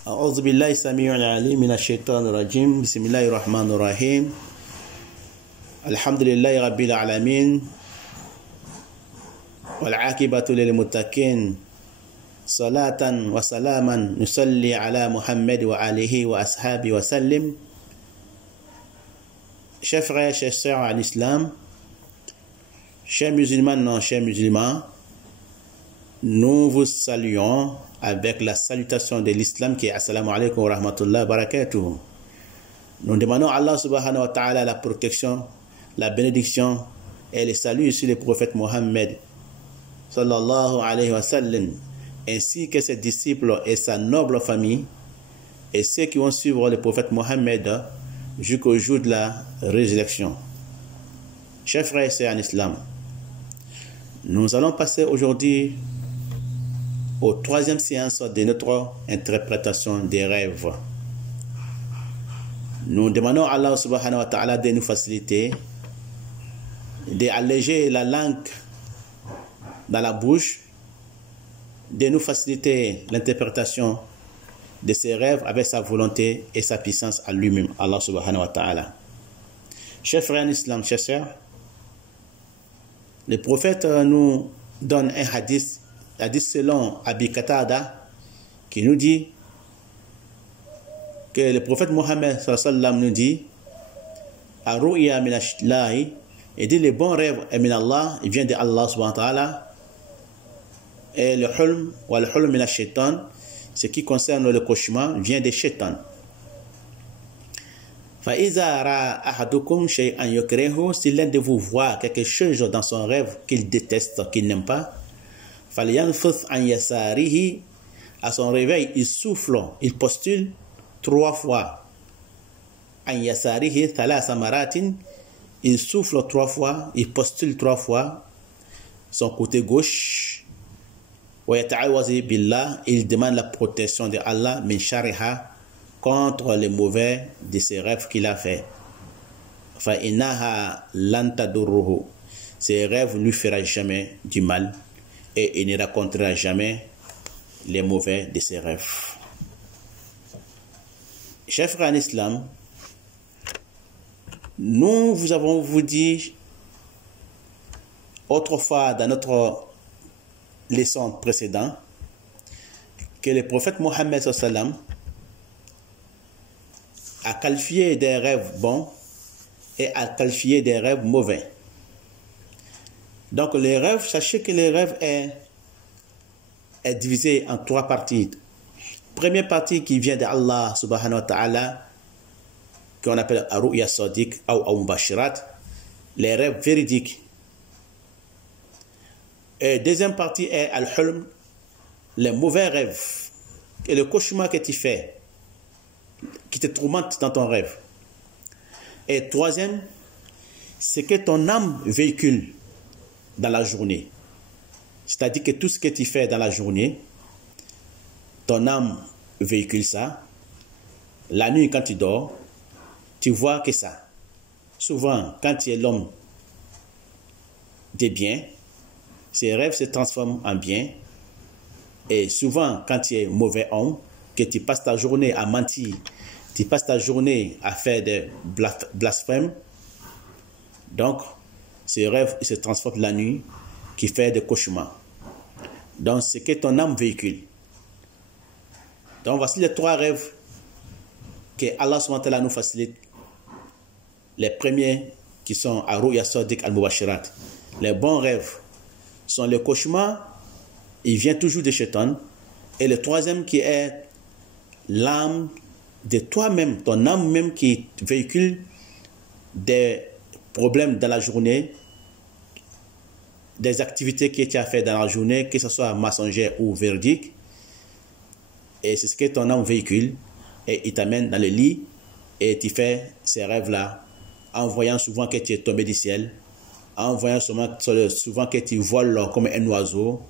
أعوذ بالله السميع العليم من الشيطان الرجيم بسم الله الرحمن الرحيم الحمد لله رب العالمين والعاقبة للمتقين صلاة وسلاما نصلي على محمد وآله وأصحابه وسلم. Chers frères, chers sœurs à l'islam, chers musulmans, non chers musulmans, nous vous saluons avec la salutation de l'islam qui est Assalamu alaikum wa rahmatullahi wa barakatuh. Nous demandons à Allah subhanahu wa ta'ala la protection, la bénédiction et le salut sur le prophète Mohammed sallallahu alayhi wa sallam, ainsi que ses disciples et sa noble famille et ceux qui vont suivre le prophète Mohammed jusqu'au jour de la résurrection. Chers frères et sœurs en islam, nous allons passer aujourd'hui aux troisième séance de notre interprétation des rêves. Nous demandons à Allah subhanahu wa ta'ala de nous faciliter, d'alléger la langue dans la bouche, de nous faciliter l'interprétation de ces rêves avec sa volonté et sa puissance à lui-même, Allah subhanahu wa ta'ala. Chers frères en islam, chers sœurs, le prophète nous donne un hadith selon Abi Qatada, qui nous dit que le prophète Mohammed sallallahu alayhi wa sallam nous dit Ar-ru'ya min Allahi, et dit le bon rêve est min Allah, il vient de Allah subhanahu wa ta'ala, et le hulm wa le hulm min ash-shaytan, ce qui concerne le cauchemar vient de shaitan. Fa iza ra ahadukum shay'an yukrahu, si l'un de vous voit quelque chose dans son rêve qu'il déteste, qu'il n'aime pas, falyanfuth an yasarihi, à son réveil il souffle, il postule 3 fois. An yasarihi thalatha maratin, il souffle 3 fois, il postule 3 fois son côté gauche. Wa yata'awazi billah, il demande la protection de Allah min shariha, contre les mauvais de ses rêves qu'il a fait. Fa innaha lan tadurruhu, ses rêves ne lui feront jamais du mal et il ne racontera jamais les mauvais de ses rêves. Chers frères en islam, nous vous avons dit autrefois dans notre leçon précédente que le prophète Mohammed sallallahu alayhi wa sallam a qualifié des rêves bons et a qualifié des rêves mauvais. Donc les rêves, sachez que les rêves est divisé en 3 parties. Première partie qui vient de Allah subhanahu wa ta'ala, qu'on appelle Ar-ru'ya sadiq ou mubashirat, les rêves véridiques. Et deuxième partie est Al-hulm, les mauvais rêves, et le cauchemar que tu fais, qui te tourmente dans ton rêve. Et troisième, c'est que ton âme véhicule dans la journée. C'est-à-dire que tout ce que tu fais dans la journée, ton âme véhicule ça. La nuit, quand tu dors, tu vois que ça. Souvent, quand tu es l'homme des biens, ces rêves se transforment en biens. Et souvent, quand tu es mauvais homme, que tu passes ta journée à mentir, tu passes ta journée à faire des blasphèmes, donc ces rêves se transforment la nuit, qui fait des cauchemars. Donc c'est que ton âme véhicule. Donc voici les 3 rêves que Allah subhanahu wa ta'ala nous facilite. Les premiers qui sont Ar-ru'ya sadiq al-mubashirat. Les bons rêves sont les cauchemars, il vient toujours de Shaitan. Et le troisième qui est l'âme de toi-même, ton âme même qui véhicule des problèmes dans la journée, des activités que tu as fait dans la journée, que ce soit mensongère ou véridique. Et c'est ce que ton âme véhicule. Et il t'amène dans le lit et tu fais ces rêves-là en voyant souvent que tu es tombé du ciel, en voyant souvent que tu voles comme un oiseau,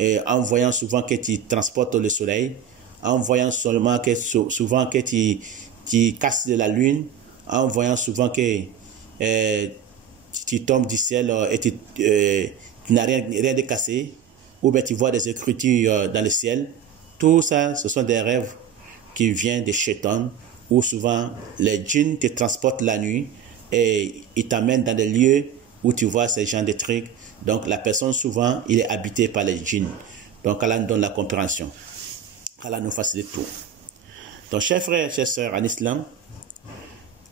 et en voyant souvent que tu transportes le soleil, en voyant souvent que tu casses de la lune, en voyant souvent que tu tombes du ciel et tu n'as rien de cassé, ou bien tu vois des écritures dans le ciel. Tout ça, ce sont des rêves qui vient des Shaitan, où souvent les djinns te transportent la nuit et ils t'amènent dans des lieux où tu vois ces gens de trucs. Donc la personne souvent, il est habité par les djinns. Donc Allah nous donne la compréhension. Allah nous facilite tout. Donc chers frères, chers sœurs en islam,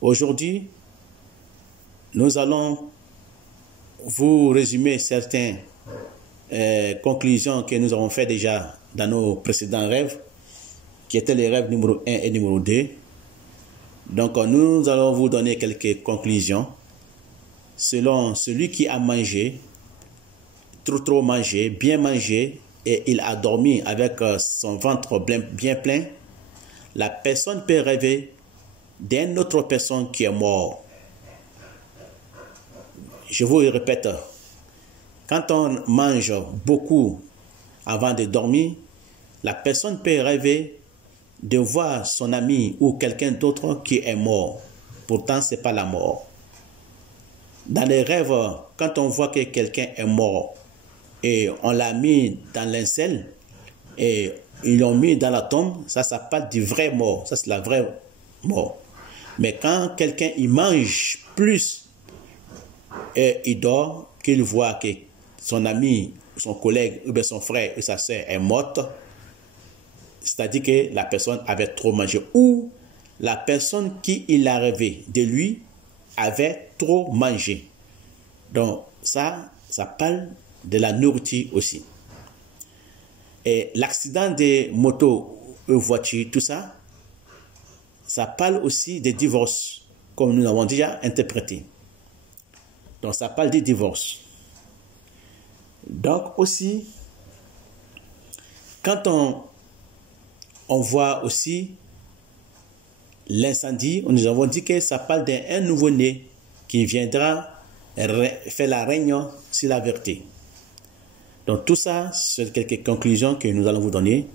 aujourd'hui, nous allons vous résumer certaines conclusions que nous avons fait déjà dans nos précédents rêves, qui étaient les rêves numéro 1 et numéro 2. Donc nous allons vous donner quelques conclusions selon celui qui a mangé, trop mangé, bien mangé, et il a dormi avec son ventre bien plein. La personne peut rêver d'une autre personne qui est morte. Je vous le répète, quand on mange beaucoup avant de dormir, la personne peut rêver de voir son ami ou quelqu'un d'autre qui est mort. Pourtant, ce n'est pas la mort. Dans les rêves, quand on voit que quelqu'un est mort et on l'a mis dans l'incel et ils l'ont mis dans la tombe, ça s'appelle du vrai mort. Ça, c'est la vraie mort. Mais quand quelqu'un il mange plus et il dort, qu'il voit que son ami, son collègue, ou bien son frère ou sa soeur est morte, c'est-à-dire que la personne avait trop mangé, ou la personne qui il a rêvé de lui avait trop mangé. Donc ça parle de la nourriture aussi. Et l'accident des motos ou voitures, tout ça, ça parle aussi des divorces, comme nous l'avons déjà interprété. Donc ça parle des divorces. Donc aussi, quand on voit aussi l'incendie, nous avons dit que ça parle d'un nouveau-né qui viendra faire la règne sur la vérité. Donc tout ça, c'est quelques conclusions que nous allons vous donner,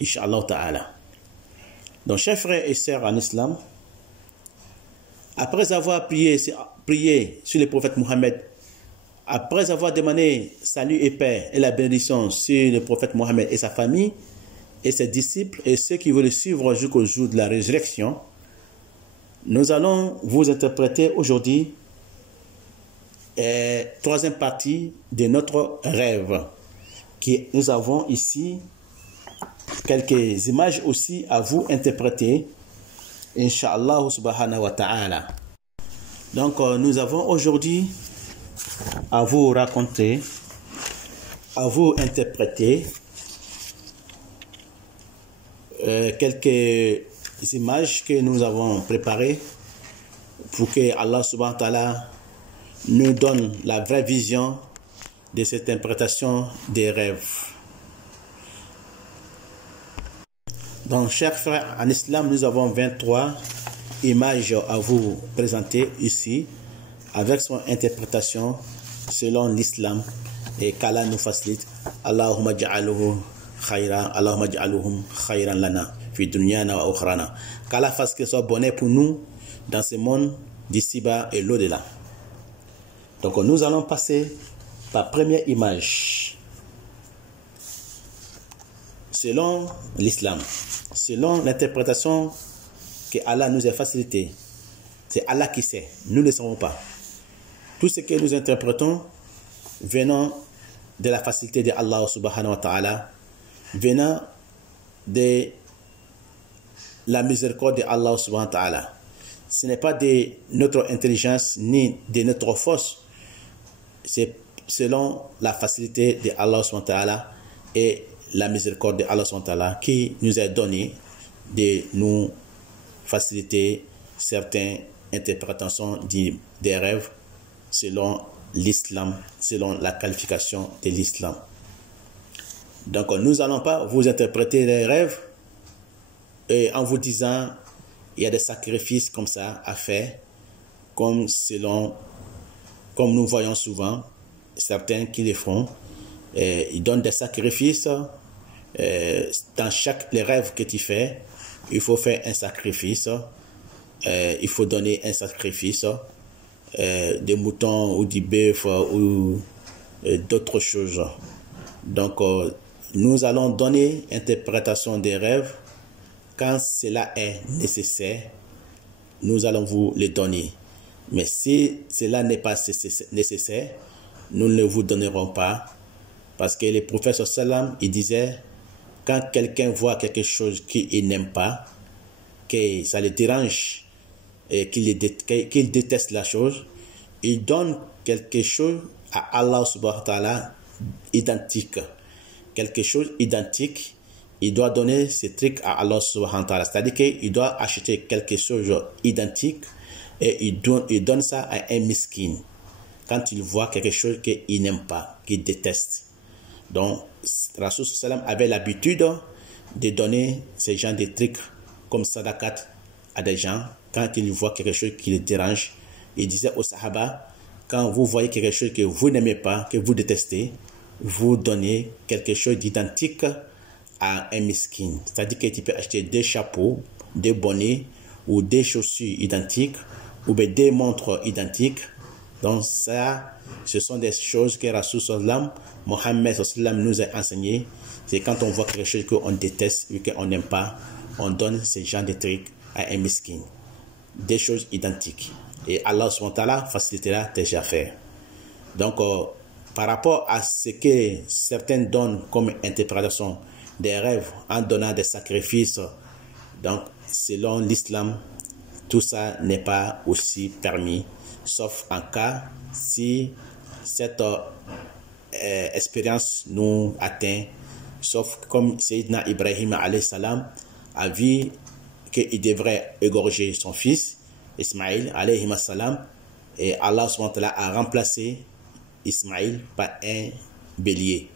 Inch'Allah Ta'ala. Donc chers frères et sœurs en islam, après avoir prié sur le prophète Mohammed, après avoir demandé salut et paix et la bénédiction sur le prophète Mohammed et sa famille et ses disciples et ceux qui veulent le suivre jusqu'au jour de la résurrection, nous allons vous interpréter aujourd'hui troisième partie de notre rêve. Nous avons ici quelques images aussi à vous interpréter, Inch'Allah subhanahu wa ta'ala. Donc nous avons aujourd'hui à vous raconter, à vous interpréter quelques images que nous avons préparées pour que Allah subhanahu wa ta'ala nous donne la vraie vision de cette interprétation des rêves. Donc, chers frères, en islam, nous avons 23 images à vous présenter ici, avec son interprétation selon l'islam, et qu'Allah nous facilite. Allahumma ja'aluhu khayran, Allahumma ja'aluhum khayran lana, fi dunyana wa ukhrana. Qu'Allah fasse que ce soit bonheur pour nous dans ce monde d'ici-bas et l'au-delà. Donc, nous allons passer par première image. Selon l'islam, selon l'interprétation que Allah nous a facilitée, c'est Allah qui sait, nous ne le savons pas. Tout ce que nous interprétons venant de la facilité de Allah subhanahu wa ta'ala, venant de la miséricorde de Allah subhanahu wa ta'ala. Ce n'est pas de notre intelligence ni de notre force, c'est selon la facilité de Allah subhanahu wa ta'ala et la miséricorde de Allah subhanahu wa ta'ala qui nous a donné de nous faciliter certaines interprétations des rêves selon l'islam, selon la qualification de l'islam. Donc nous n'allons pas vous interpréter les rêves et en vous disant il y a des sacrifices comme ça à faire, comme nous voyons souvent certains qui les font. Ils donnent des sacrifices. Dans les rêves que tu fais, il faut faire un sacrifice. Il faut donner un sacrifice, des moutons ou du bœuf ou d'autres choses. Donc, nous allons donner interprétation des rêves quand cela est nécessaire, nous allons vous le donner. Mais si cela n'est pas nécessaire, nous ne vous donnerons pas. Parce que le prophète sallam, il disait, quand quelqu'un voit quelque chose qu'il n'aime pas, que ça le dérange et qu'il déteste la chose, il donne quelque chose à Allah subhanahu wa ta'ala identique. Quelque chose identique, il doit donner ce truc à Allah subhanahu wa ta'ala. C'est-à-dire qu'il doit acheter quelque chose identique et il donne ça à un miskin quand il voit quelque chose qu'il n'aime pas, qu'il déteste. Donc, Rasul sallam avait l'habitude de donner ce genre de trucs comme sadakat à des gens quand il voit quelque chose qui les dérange. Il disait aux sahaba, quand vous voyez quelque chose que vous n'aimez pas, que vous détestez, vous donnez quelque chose d'identique à un miskin. C'est-à-dire que tu peux acheter des chapeaux, des bonnets ou des chaussures identiques ou bien des montres identiques. Donc ça, ce sont des choses que Rasul sallam, Mohammed sallam nous a enseigné. C'est quand on voit quelque chose qu'on déteste ou qu'on n'aime pas, on donne ce genre de trucs à un miskin. Des choses identiques. Et Allah subhanahu wa ta'ala facilitera tes affaires. Donc, par rapport à ce que certains donnent comme interprétation des rêves en donnant des sacrifices, donc selon l'islam, tout ça n'est pas aussi permis, sauf en cas si cette expérience nous atteint, sauf comme Sayyidina Ibrahim alayhi salam a vu qu'il devrait égorger son fils Ismaïl alayhi salam, et Allah subhanahu wa ta'ala a remplacé Ismaïl par un bélier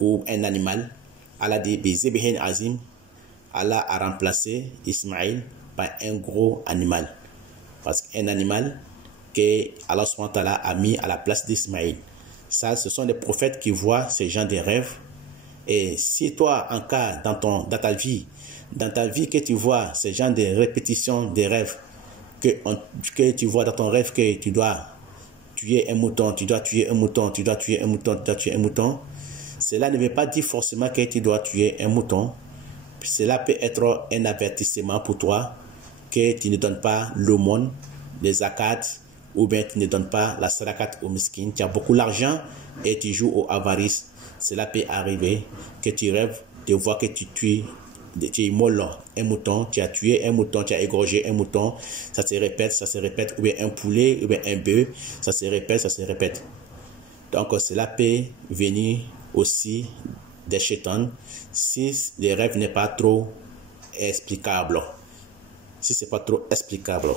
ou un animal. Allah dit Bizibhin Azim, Allah a remplacé Ismaïl par un gros animal. Parce qu'un animal que Allah subhanahu wa ta'ala a mis à la place d'Ismaïl. Ça, ce sont des prophètes qui voient ces gens de rêves. Et si toi, en cas, dans ta vie que tu vois ces gens de répétition des rêves, que tu vois dans ton rêve que tu dois tuer un mouton, tu dois tuer un mouton, tu dois tuer un mouton, tu dois tuer un mouton, cela ne veut pas dire forcément que tu dois tuer un mouton. Cela peut être un avertissement pour toi que tu ne donnes pas l'aumône, les zakat, ou bien tu ne donnes pas la sadakat au miskin. Tu as beaucoup d'argent et tu joues au avarice. Cela peut arriver que tu rêves de voir que tu immoles un mouton, tu as tué un mouton, tu as égorgé un mouton, ça se répète, ou bien un poulet, ou bien un bœuf, ça se répète. Donc cela peut venir aussi des chétans si les rêves n'est pas trop explicable. Si c'est pas trop explicable.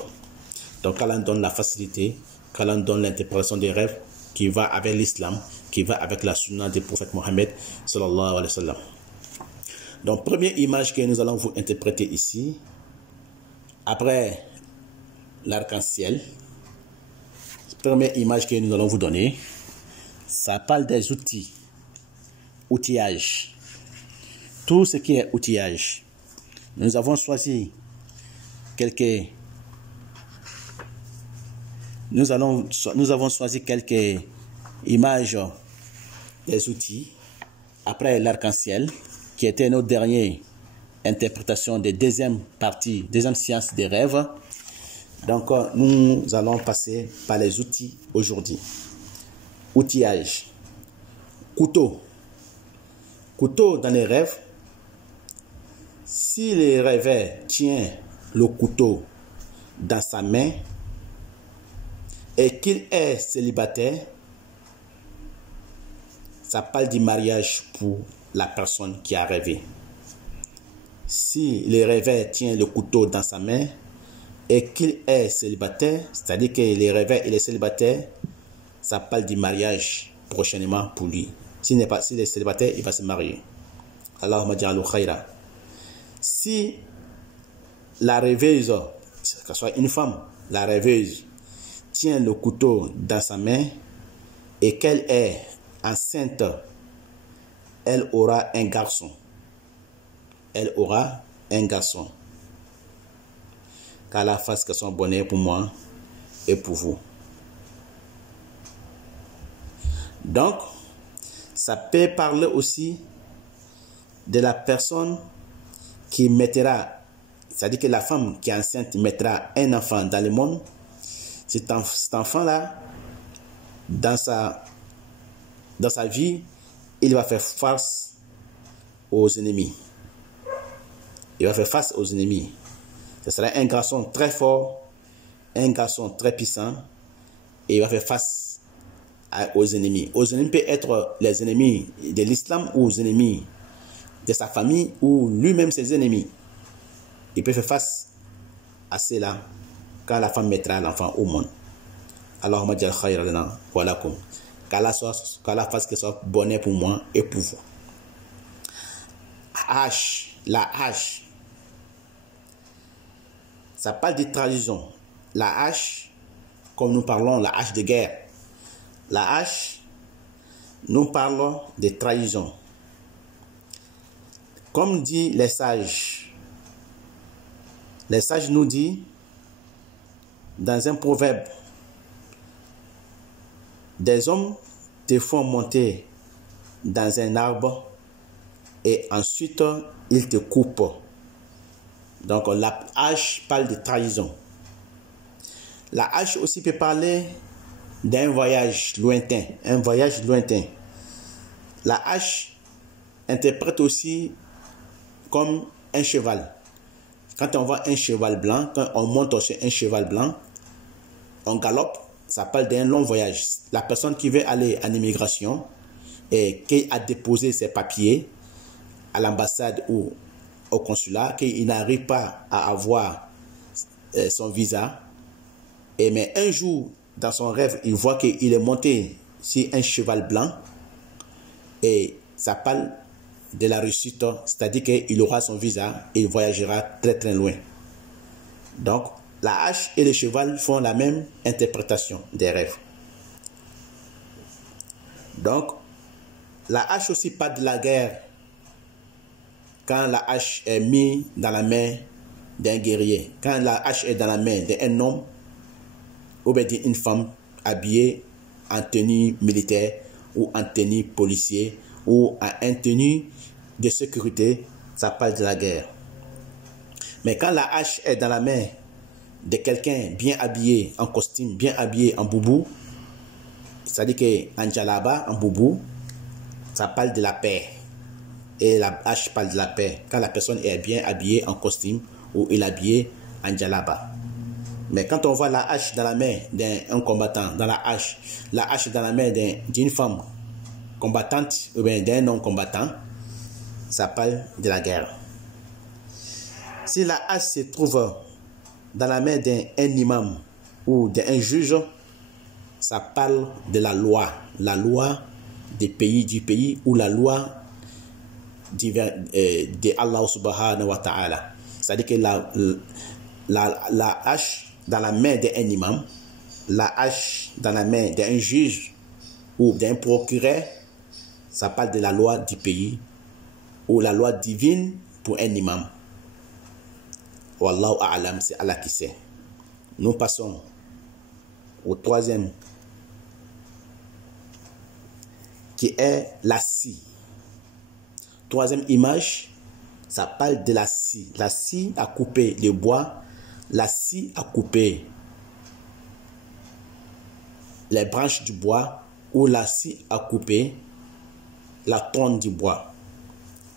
Donc quand on donne la facilité, quand on donne l'interprétation des rêves qui va avec l'islam, qui va avec la sunna du prophète Mohammed sallallahu alayhi wa sallam. Donc, première image que nous allons vous interpréter ici, après l'arc-en-ciel, première image que nous allons vous donner, ça parle des outils, outillage. Tout ce qui est outillage. Nous avons choisi quelques images des outils après l'arc-en-ciel, qui était notre dernière interprétation de deuxième séance des rêves. Donc, nous allons passer par les outils aujourd'hui. Outillage. Couteau. Couteau dans les rêves. Si le rêveur tient le couteau dans sa main et qu'il est célibataire, ça parle du mariage pour la personne qui a rêvé. Si le rêveur tient le couteau dans sa main et qu'il est célibataire, c'est-à-dire que le rêveur il est célibataire, ça parle du mariage prochainement pour lui. S'il est célibataire, il va se marier. Allahumma ja'alu khayra. Si la rêveuse, que ce soit une femme, la rêveuse tient le couteau dans sa main et qu'elle est enceinte, elle aura un garçon. Elle aura un garçon. Qu'Allah fasse que son bonheur pour moi et pour vous. Donc, ça peut parler aussi de la personne qui mettra c'est-à-dire que la femme qui est enceinte mettra un enfant dans le monde. Cet enfant-là, dans sa vie, il va faire face aux ennemis. Il va faire face aux ennemis. Ce sera un garçon très fort, un garçon très puissant, et il va faire face aux ennemis. Aux ennemis peut être les ennemis de l'islam ou aux ennemis de sa famille ou lui-même ses ennemis. Il peut faire face à cela quand la femme mettra l'enfant au monde. Allahumma jal khayra lana wa lakum. Qu'Allah fasse que ce soit bonheur pour moi et pour vous. La hache. Ça parle de trahison. La hache, comme nous parlons, la hache de guerre. La hache, nous parlons de trahison. Comme dit les sages nous disent dans un proverbe, des hommes te font monter dans un arbre et ensuite ils te coupent. Donc la hache parle de trahison. La hache aussi peut parler d'un voyage lointain, La hache interprète aussi comme un cheval. Quand on voit un cheval blanc, quand on monte sur un cheval blanc, on galope, ça parle d'un long voyage. La personne qui veut aller en immigration et qui a déposé ses papiers à l'ambassade ou au consulat, qu'il n'arrive pas à avoir son visa, mais un jour, dans son rêve, il voit qu'il est monté sur un cheval blanc et ça parle de la réussite, c'est-à-dire qu'il aura son visa et il voyagera très très loin. Donc, la hache et le cheval font la même interprétation des rêves. Donc, la hache aussi parle de la guerre. Quand la hache est mise dans la main d'un guerrier, quand la hache est dans la main d'un homme ou bien d'une femme habillée en tenue militaire ou en tenue policier ou en tenue de sécurité, ça parle de la guerre. Mais quand la hache est dans la main de quelqu'un bien habillé en costume, bien habillé en boubou, c'est-à-dire qu'en djalaba, en boubou, ça parle de la paix. Et la hache parle de la paix quand la personne est bien habillée en costume ou il est habillé en djalaba. Mais quand on voit la hache dans la main d'un combattant, la hache dans la main d'une femme combattante ou bien d'un homme combattant, ça parle de la guerre. Si la hache se trouve dans la main d'un imam ou d'un juge, ça parle de la loi du pays ou la loi de Allah subhanahu wa ta'ala. C'est-à-dire que la hache dans la main d'un imam, la hache dans la main d'un juge ou d'un procureur, ça parle de la loi du pays ou la loi divine pour un imam. Wallahu a'lam, c'est Allah qui sait. Nous passons au troisième, qui est la scie. Troisième image, ça parle de la scie. La scie a coupé le bois, la scie a coupé les branches du bois, ou la scie a coupé la tonne du bois.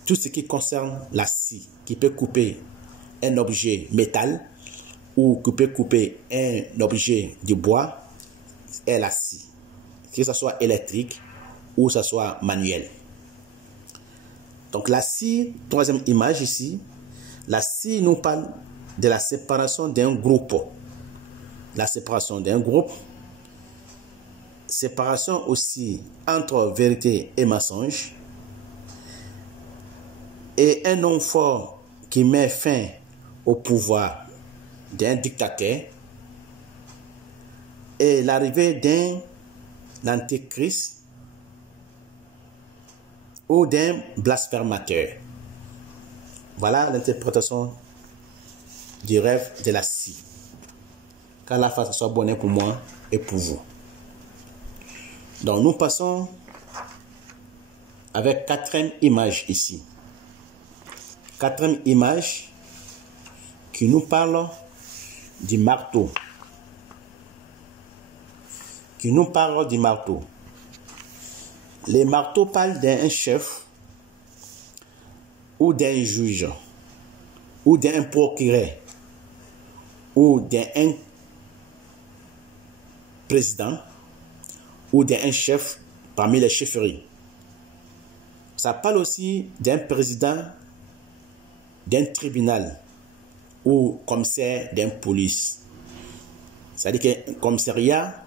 Tout ce qui concerne la scie, qui peut couper un objet métal ou qui peut couper un objet du bois, est la scie. Que ce soit électrique ou que ce soit manuel. Donc la scie, troisième image ici, la scie nous parle de la séparation d'un groupe. La séparation d'un groupe, séparation aussi entre vérité et mensonge, et un homme fort qui met fin au pouvoir d'un dictateur et l'arrivée d'un antéchrist ou d'un blasphémateur. Voilà l'interprétation du rêve de la scie. Qu'Allah fasse soit bonheur pour moi et pour vous. Donc nous passons avec quatrième image ici. Quatrième image qui nous parle du marteau. Qui nous parle du marteau. Les marteaux parlent d'un chef ou d'un juge ou d'un procureur ou d'un président ou d'un chef parmi les chefferies. Ça parle aussi d'un président d'un tribunal ou commissaire d'une police. C'est-à-dire que commissariat,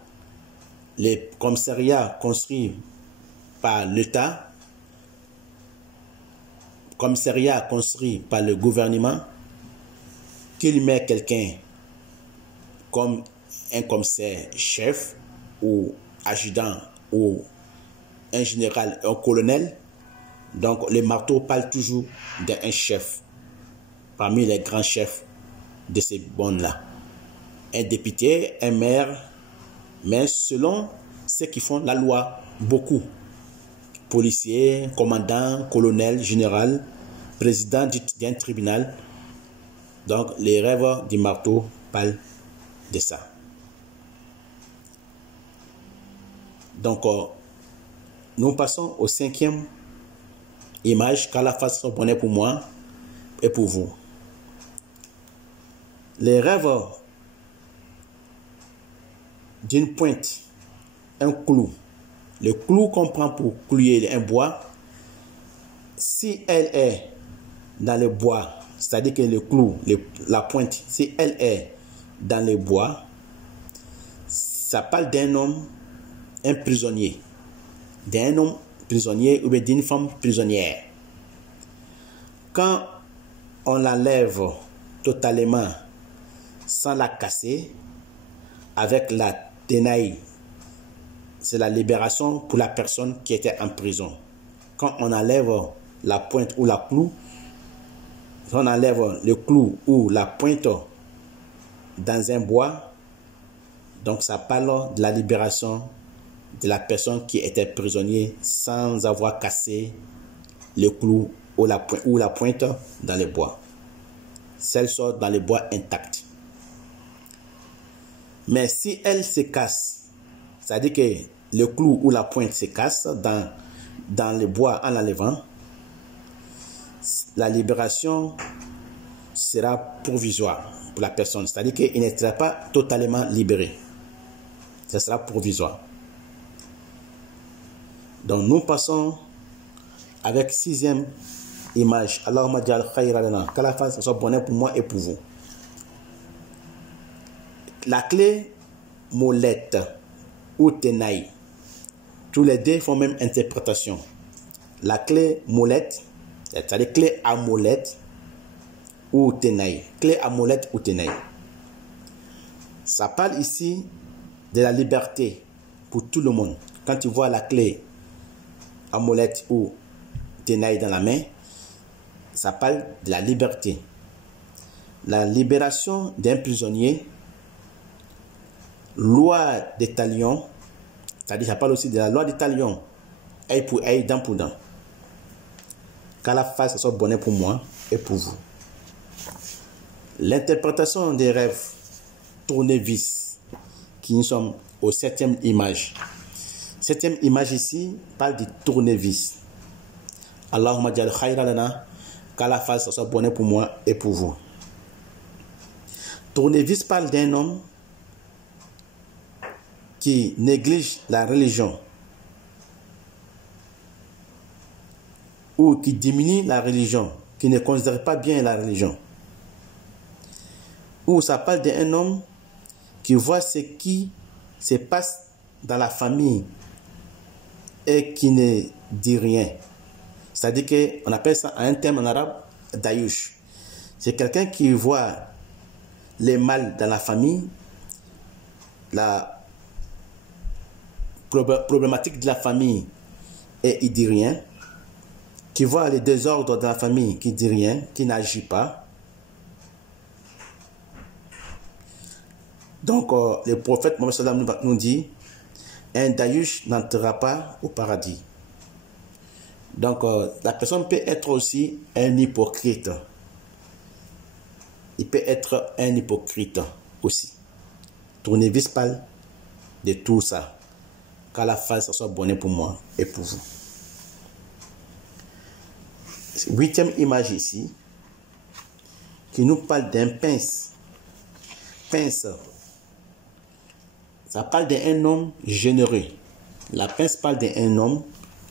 les commissariats construits par l'État, commissariat construit par le gouvernement, qu'il met quelqu'un comme un commissaire chef ou adjudant ou un général, un colonel. Donc les marteaux parlent toujours d'un chef parmi les grands chefs de ces bonnes-là. Un député, un maire, mais selon ceux qui font la loi, beaucoup. Policier, commandant, colonel, général, président d'un tribunal. Donc les rêves du marteau parlent de ça. Donc nous passons au 5e image qu'Allah fasse son bonheur pour moi et pour vous. Les rêves d'une pointe, un clou. Le clou qu'on prend pour clouer un bois, si elle est dans le bois, c'est-à-dire que le clou, la pointe, si elle est dans le bois, ça parle d'un homme, un prisonnier, d'un homme prisonnier ou bien d'une femme prisonnière. Quand on l'enlève totalement sans la casser, avec la tenaille, c'est la libération pour la personne qui était en prison. Quand on enlève la pointe ou la clou, quand on enlève le clou ou la pointe dans un bois, donc ça parle de la libération de la personne qui était prisonnier sans avoir cassé le clou ou la pointe dans le bois. Celle sort dans le bois intact. Mais si elle se casse, c'est-à-dire que le clou ou la pointe se casse dans le bois en l'enlevant, la libération sera provisoire pour la personne. C'est-à-dire qu'il ne sera pas totalement libéré. Ce sera provisoire. Donc nous passons avec 6e image. Allahumma ja'al khayra lana. Qu'Allah fasse son bonheur pour moi et pour vous. La clé molette ou tenaille, tous les deux font même interprétation. La clé molette, c'est-à-dire clé à molette ou tenaille. Clé à molette ou tenaille. Ça parle ici de la liberté pour tout le monde. Quand tu vois la clé à molette ou tenaille dans la main, ça parle de la liberté. La libération d'un prisonnier, loi des talions, c'est-à-dire ça parle aussi de la loi des talions, œil pour œil, dent pour dent. Qu'Allah fasse son bonheur pour moi et pour vous. L'interprétation des rêves tournevis, qui nous sommes au 7e image. 7e image ici parle du tournevis. Allahumma ja'al khayra lana. Qu'Allah fasse son bonheur pour moi et pour vous. Tournevis parle d'un homme qui néglige la religion ou qui diminue la religion, qui ne considère pas bien la religion. Ou ça parle d'un homme qui voit ce qui se passe dans la famille et qui ne dit rien. C'est-à-dire qu'on appelle ça en un terme en arabe dayush. C'est quelqu'un qui voit les mal dans la famille, la problématique de la famille et il dit rien, qui voit les désordres de la famille, qui dit rien, qui n'agit pas. Donc le prophète Mohammed sallallahu alayhi wa sallam nous dit, un dayush n'entrera pas au paradis. Donc la personne peut être aussi un hypocrite. il peut être un hypocrite aussi. Tournez-vous pas de tout ça, qu'à la fin, ça soit bonheur pour moi et pour vous. 8e image ici, qui nous parle d'un pince. Pince, ça parle d'un homme généreux. La pince parle d'un homme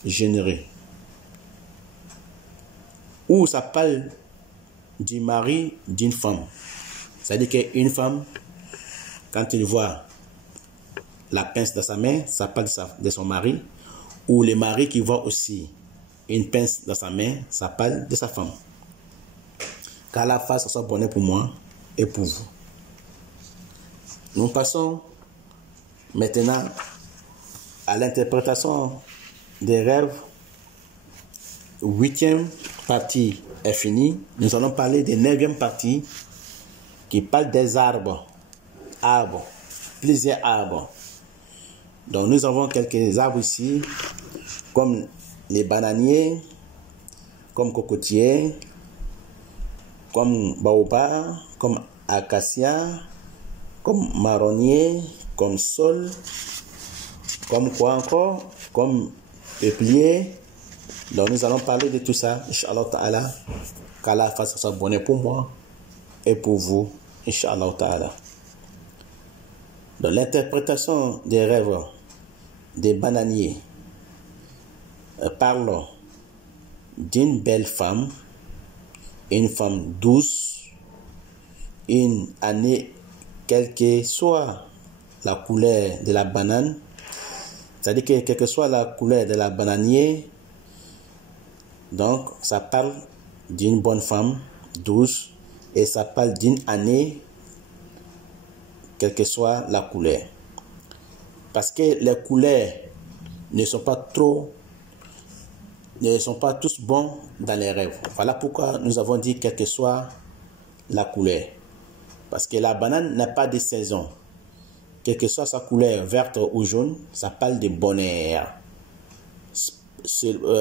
généreux. Ou ça parle du mari d'une femme. C'est-à-dire qu'une femme, quand il voit la pince dans sa main, ça parle de son mari. Ou le mari qui voit aussi une pince dans sa main, ça parle de sa femme. Qu'à la fin, ça soit bonheur pour moi et pour vous. Nous passons maintenant à l'interprétation des rêves. 8e partie est finie. Nous allons parler de 9e partie qui parle des arbres. Arbres. Plusieurs arbres. Donc nous avons quelques arbres ici, comme les bananiers, comme cocotiers, comme baobab, comme acacia, comme marronnier, comme saule, comme quoi encore, comme peuplier. Donc nous allons parler de tout ça, Inch'Allah Ta'ala, qu'Allah fasse ça bonheur pour moi et pour vous, Inch'Allah Ta'ala. Dans l'interprétation des rêves des bananiers, parle d'une belle femme, une femme douce, une année, quelle que soit la couleur de la banane, c'est-à-dire que quelle que soit la couleur de la bananier, donc ça parle d'une bonne femme douce et ça parle d'une année, quelle que soit la couleur. Parce que les couleurs ne sont pas tous bons dans les rêves. Voilà pourquoi nous avons dit quelle que soit la couleur. Parce que la banane n'a pas de saison. Quelle que soit sa couleur, verte ou jaune, ça parle de bonheur.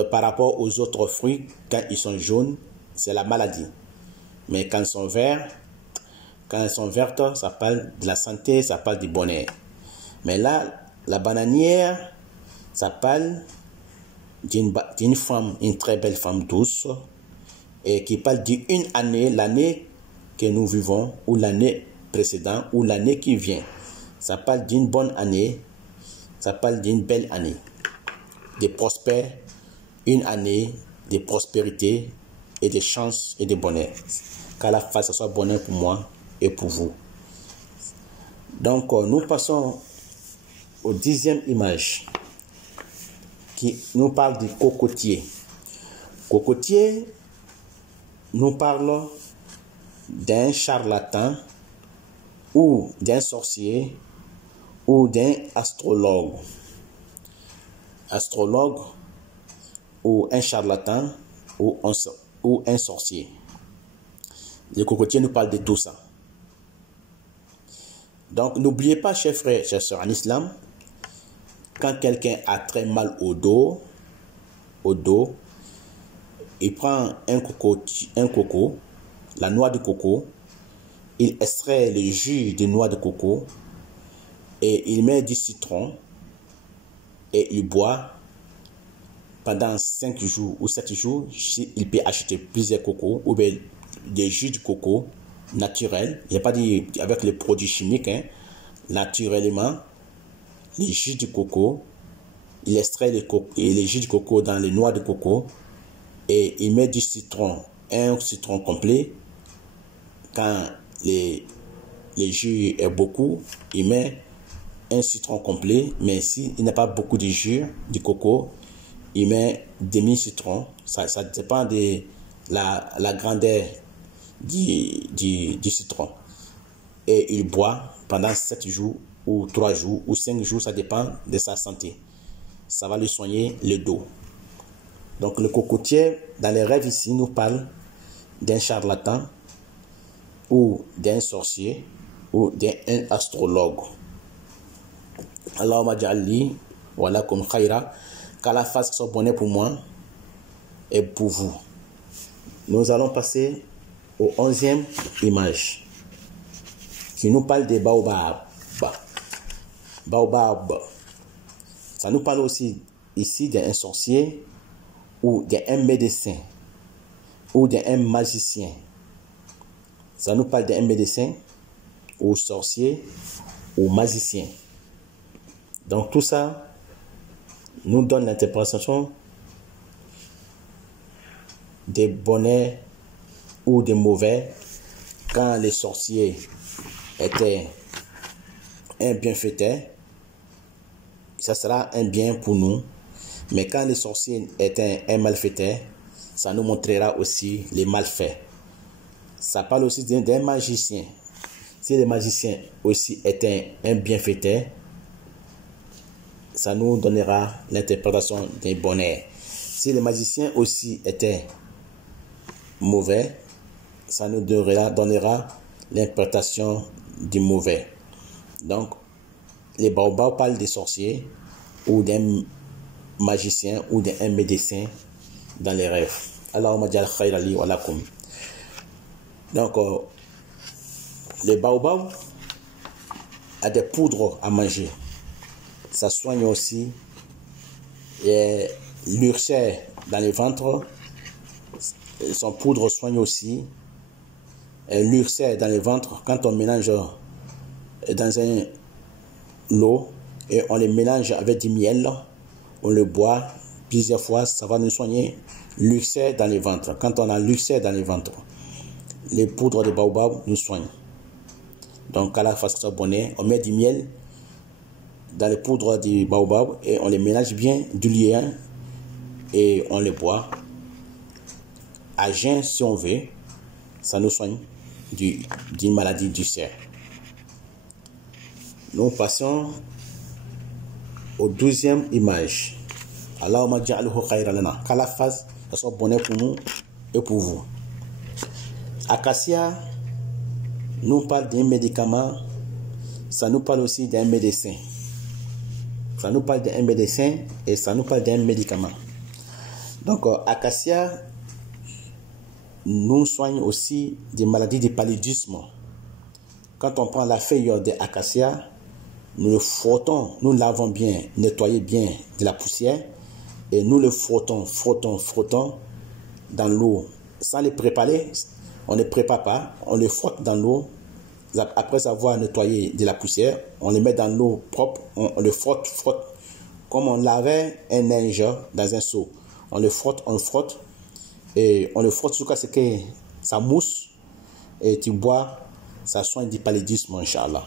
Par rapport aux autres fruits, quand ils sont jaunes, c'est la maladie. Mais quand ils sont verts, quand ils sont vertes, ça parle de la santé, ça parle du bonheur. Mais là, la bananière, ça parle d'une femme, une très belle femme douce, et qui parle d'une année, l'année que nous vivons, ou l'année précédente, ou l'année qui vient. Ça parle d'une bonne année, ça parle d'une belle année, de prospère, une année de prospérité et de chance et de bonheur. Qu'à la fin, ce soit bonheur pour moi et pour vous. Donc, nous passons aux 10e image qui nous parle du cocotier. Cocotier nous parle d'un charlatan ou d'un sorcier ou d'un astrologue. Astrologue ou un charlatan ou un sorcier. Le cocotier nous parle de tout ça. Donc, n'oubliez pas, chers frères et chers sœurs en islam, quand quelqu'un a très mal au dos, il prend un coco, la noix de coco, il extrait le jus de noix de coco et il met du citron et il boit pendant 5 jours ou 7 jours. Il peut acheter plusieurs cocos ou bien des jus de coco naturels. Il n'y a pas dit avec les produits chimiques, hein. Naturellement, les jus de coco, il extrait les jus de coco dans les noix de coco et il met du citron, un citron complet. Quand les jus est beaucoup, il met un citron complet, mais s'il n'a pas beaucoup de jus de coco, il met demi-citron. Ça dépend de la grandeur du citron. Et il boit pendant 7 jours ou 3 jours ou 5 jours, ça dépend de sa santé. Ça va lui soigner le dos. Donc le cocotier, dans les rêves ici, nous parle d'un charlatan ou d'un sorcier ou d'un astrologue. Allahumma ja'alli wa lakum khayra, qu'Allah fasse son bonheur pour moi et pour vous. Nous allons passer au 11e image qui nous parle des baobabs. Baobab. Ça nous parle aussi ici d'un sorcier ou d'un médecin ou d'un magicien. Ça nous parle d'un médecin ou sorcier ou magicien. Donc tout ça nous donne l'interprétation des bonnets ou des mauvais quand les sorciers étaient un bienfaiteur, ça sera un bien pour nous. Mais quand les sorciers étaient un malfaiteur, ça nous montrera aussi les malfaits. Ça parle aussi d'un magicien. Si le magicien aussi était un bienfaiteur, ça nous donnera l'interprétation des bonnets. Si le magicien aussi était mauvais, ça nous donnera l'interprétation du mauvais. Donc, les baobabs parlent des sorciers ou d'un magicien ou d'un médecin dans les rêves. Allahumma ja'al khayra li wa lakum. Donc, le baobab a des poudres à manger. Ça soigne aussi l'ulcère dans le ventre. Son poudre soigne aussi l'ulcère dans le ventre. Quand on mélange dans un l'eau et on les mélange avec du miel, on le boit plusieurs fois, ça va nous soigner l'ulcère dans le ventre. Quand on a l'ulcère dans le ventre, les poudres de baobab nous soignent. Donc à la façon bonnet, on met du miel dans les poudres du baobab et on les mélange bien du lien et on les boit à jeun si on veut. Ça nous soigne d'une maladie d'ulcère. Nous passons au 12e image. Allahumma ja'alhu khayran lana. Qu'à la face, ça soit bonheur pour nous et pour vous. Acacia nous parle d'un médicament. Ça nous parle aussi d'un médecin. Ça nous parle d'un médecin et ça nous parle d'un médicament. Donc, Acacia nous soigne aussi des maladies de paludisme. Quand on prend la feuille de Acacia, nous le frottons, nous lavons bien, nettoyons bien de la poussière et nous le frottons dans l'eau. Sans le préparer, on ne prépare pas, on le frotte dans l'eau. Après avoir nettoyé de la poussière, on le met dans l'eau propre, on le frotte, comme on lavait un linge dans un seau. On le frotte, et on le frotte jusqu'à ce que ça mousse et tu bois, ça soigne du paludisme, Inch'Allah.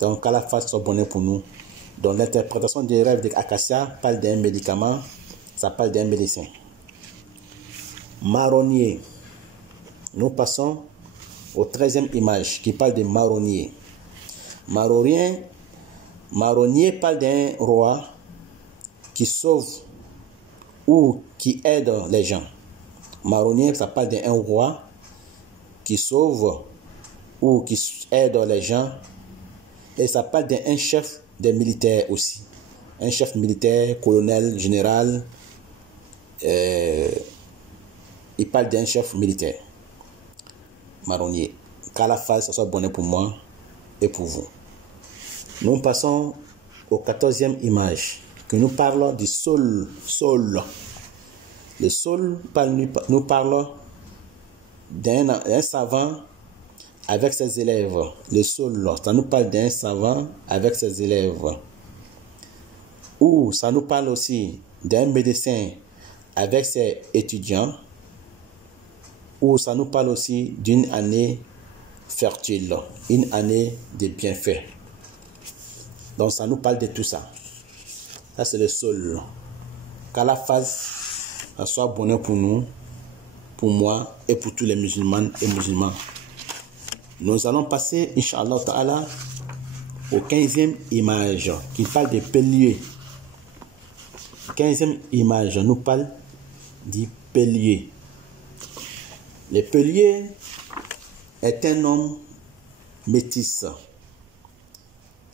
Donc, à la face, soit bonheur pour nous. Donc, l'interprétation des rêves d'Acacia parle d'un médicament, ça parle d'un médecin. Marronnier. Nous passons au 13e image qui parle de marronnier. Marronnier parle d'un roi qui sauve ou qui aide les gens. Marronnier, ça parle d'un roi qui sauve ou qui aide les gens. Et ça parle d'un chef des militaires aussi. Un chef militaire, colonel, général. Il parle d'un chef militaire. Marronnier. Qu'à la face, ça soit bonheur pour moi et pour vous. Nous passons au 14e image qui nous parle du sol. Le sol nous parle d'un savant avec ses élèves. Le sol, ça nous parle d'un savant avec ses élèves. Ou ça nous parle aussi d'un médecin avec ses étudiants. Ou ça nous parle aussi d'une année fertile, une année de bienfaits. Donc ça nous parle de tout ça. Ça c'est le sol. Qu'à la face, ça soit bonheur pour nous, pour moi et pour tous les musulmans et musulmans. Nous allons passer, Inch'Allah Ta'ala, au 15e image qui parle des béliers. 15e image nous parle du bélier. Le bélier est un homme métis,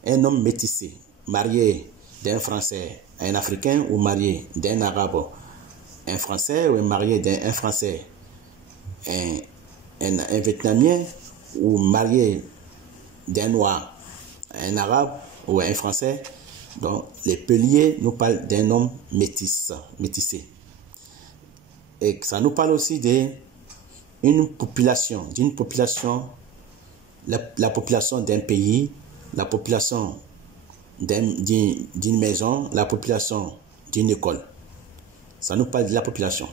un homme métissé, marié d'un Français à un Africain ou marié d'un Arabe, un Français ou marié d'un Français, un un Vietnamien ou marié d'un Noir, un Arabe ou un Français, donc les Pelliers nous parlent d'un homme métissé. Et ça nous parle aussi d'une population, la population d'un pays, la population d'une maison, la population d'une école. Ça nous parle de la population.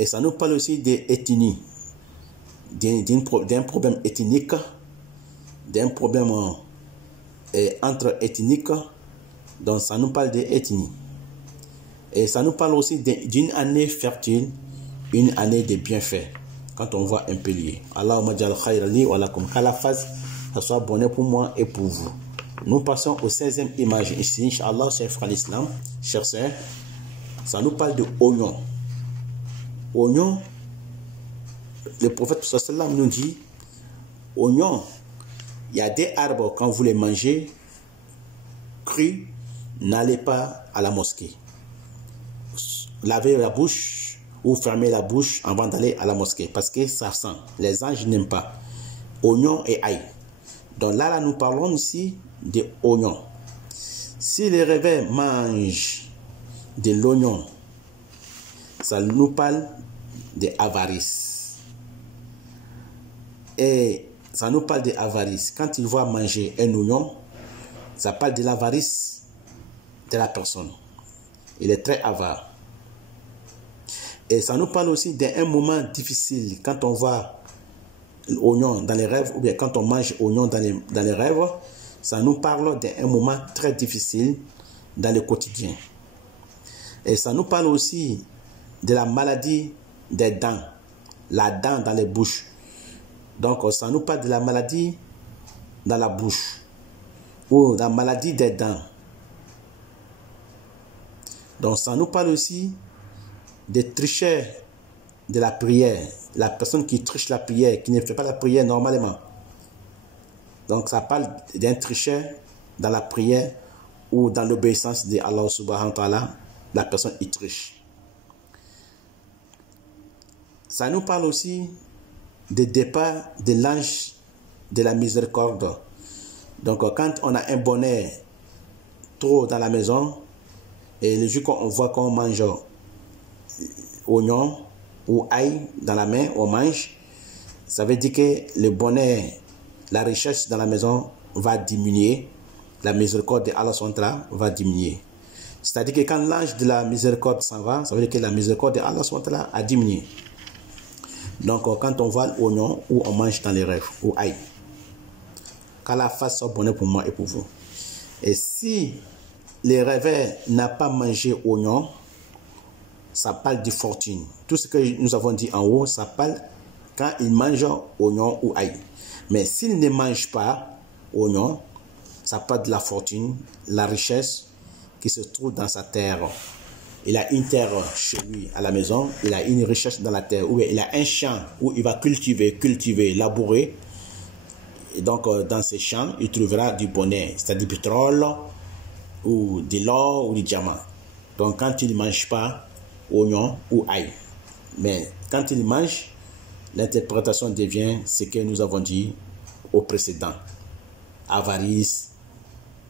Et ça nous parle aussi des ethnies, d'un problème ethnique, d'un problème entre ethniques. Donc ça nous parle des ethnies. Et ça nous parle aussi d'une année fertile, une année de bienfaits. Quand on voit un Pellier. Allahumma ja'al khayran li wa lakum. Qu'à la face, ça soit bonheur pour moi et pour vous. Nous passons au 16e image. Ici, Inch'Allah, chers frères l'islam, chers sœurs, ça nous parle de oignon. Oignon, le prophète sallallahu nous dit, oignon, il y a des arbres, quand vous les mangez crus, n'allez pas à la mosquée. Lavez la bouche ou fermez la bouche avant d'aller à la mosquée parce que ça sent. Les anges n'aiment pas. Oignon et ail. Donc là, nous parlons ici de oignon. Si les réveils mangent de l'oignon, ça nous parle de avarice. Et ça nous parle de avarice. Quand il voit manger un oignon, ça parle de l'avarice de la personne. Il est très avare. Et ça nous parle aussi d'un moment difficile. Quand on voit l'oignon dans les rêves, ou bien quand on mange oignon dans les rêves, ça nous parle d'un moment très difficile dans le quotidien. Et ça nous parle aussi de la maladie des dents, la dent dans les bouches. Donc ça nous parle de la maladie dans la bouche ou la maladie des dents. Donc ça nous parle aussi des tricheurs de la prière, la personne qui triche la prière, qui ne fait pas la prière normalement. Donc ça parle d'un tricheur dans la prière ou dans l'obéissance de Allah subhanahu wa ta'ala, la personne y triche. Ça nous parle aussi du départ de l'ange de la miséricorde. Donc quand on a un bonheur trop dans la maison, et le jour qu'on voit qu'on mange oignon ou ail dans la main, on mange, ça veut dire que le bonheur, la richesse dans la maison va diminuer, la miséricorde de Allah va diminuer. C'est-à-dire que quand l'ange de la miséricorde s'en va, ça veut dire que la miséricorde de Allah a diminué. Donc quand on voit l'oignon ou on mange dans les rêves, ou ail, qu'Allah fasse son bonheur pour moi et pour vous. Et si les rêveurs n'a pas mangé oignon, ça parle de fortune. Tout ce que nous avons dit en haut, ça parle quand ils mangent oignon ou ail. Mais s'ils ne mangent pas oignon, ça parle de la fortune, la richesse qui se trouve dans sa terre. Il a une terre chez lui à la maison, il a une richesse dans la terre, ou il a un champ où il va cultiver, labourer. Et donc dans ces champs, il trouvera du bonheur, c'est-à-dire du pétrole, ou de l'or, ou du diamant. Donc quand il ne mange pas oignon ou ail, mais quand il mange, l'interprétation devient ce que nous avons dit au précédent. Avarice,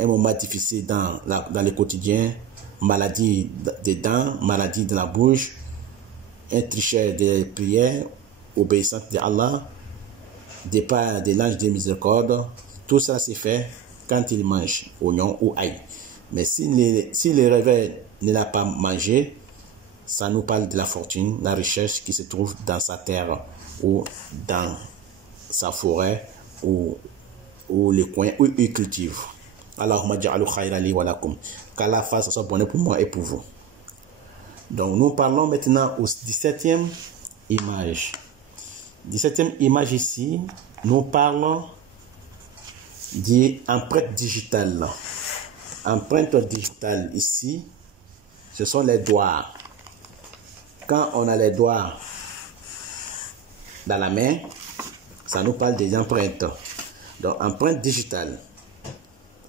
un moment difficile dans le quotidien, maladie des dents, maladie de la bouche, un tricheur de prière, obéissance de Allah, départ de l'ange de miséricorde. Tout ça c'est fait quand il mange oignon ou ail. Mais si le réveil ne l'a pas mangé, ça nous parle de la fortune, la richesse qui se trouve dans sa terre ou dans sa forêt ou les coins où il cultive. Allahumma ja'alu khayran li wa lakum. Qu'Allah fasse son bonheur pour moi et pour vous. Donc nous parlons maintenant au 17e image. 17e image ici, nous parlons d'empreinte digitale. Empreinte digitale ici, ce sont les doigts. Quand on a les doigts dans la main, ça nous parle des empreintes. Donc empreinte digitale.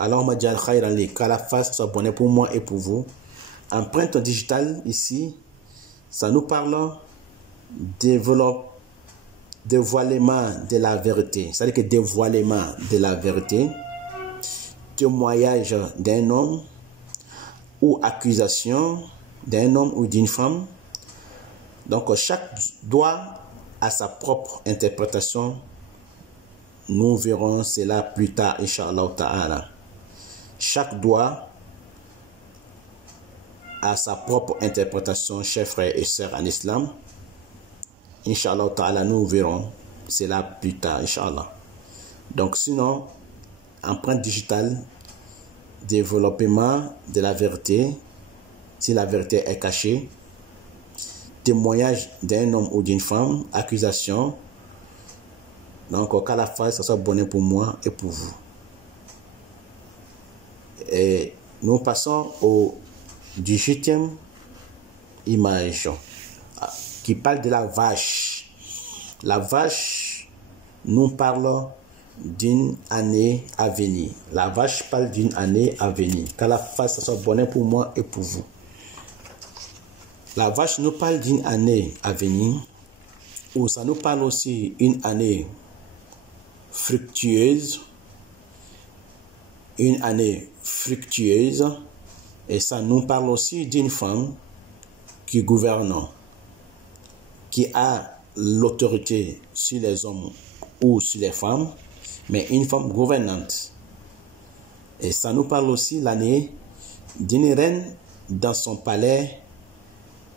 Allahumma ja'al khayran li, qu'Allah fasse soit bonheur pour moi et pour vous. Empreinte digitale ici, ça nous parle développement dévoilement de la vérité. C'est-à-dire que dévoilement de la vérité, témoignage d'un homme ou accusation d'un homme ou d'une femme. Donc, chaque droit a sa propre interprétation. Nous verrons cela plus tard, Inch'Allah Ta'ala. Chaque droit a sa propre interprétation, chers frères et sœurs en islam. Inch'Allah Ta'ala, nous verrons cela plus tard, Inch'Allah. Donc, sinon, empreinte digitale, développement de la vérité, si la vérité est cachée, témoignage d'un homme ou d'une femme, accusation. Donc, qu'à la fin, ça soit bonheur pour moi et pour vous. Et nous passons au 18e image qui parle de la vache. La vache nous parle d'une année à venir. La vache parle d'une année à venir. Qu'à la fin, ça soit bonheur pour moi et pour vous. La vache nous parle d'une année à venir, ou ça nous parle aussi d'une année fructueuse, et ça nous parle aussi d'une femme qui gouverne, qui a l'autorité sur les hommes ou sur les femmes, mais une femme gouvernante. Et ça nous parle aussi l'année d'une reine dans son palais,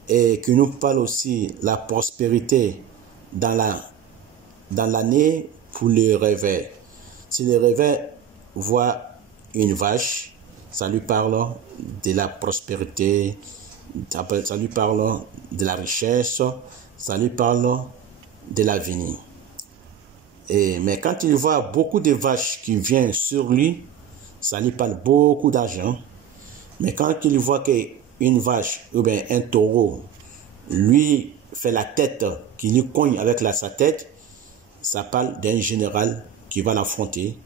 et qui nous parle aussi la prospérité dans l'année pour le réveil. Si le réveil voit une vache, ça lui parle de la prospérité, ça lui parle de la richesse, ça lui parle de l'avenir. Mais quand il voit beaucoup de vaches qui viennent sur lui, ça lui parle beaucoup d'argent. Mais quand il voit qu'une vache ou bien un taureau lui fait la tête, qui lui cogne avec sa tête, ça parle d'un général qui va l'affronter,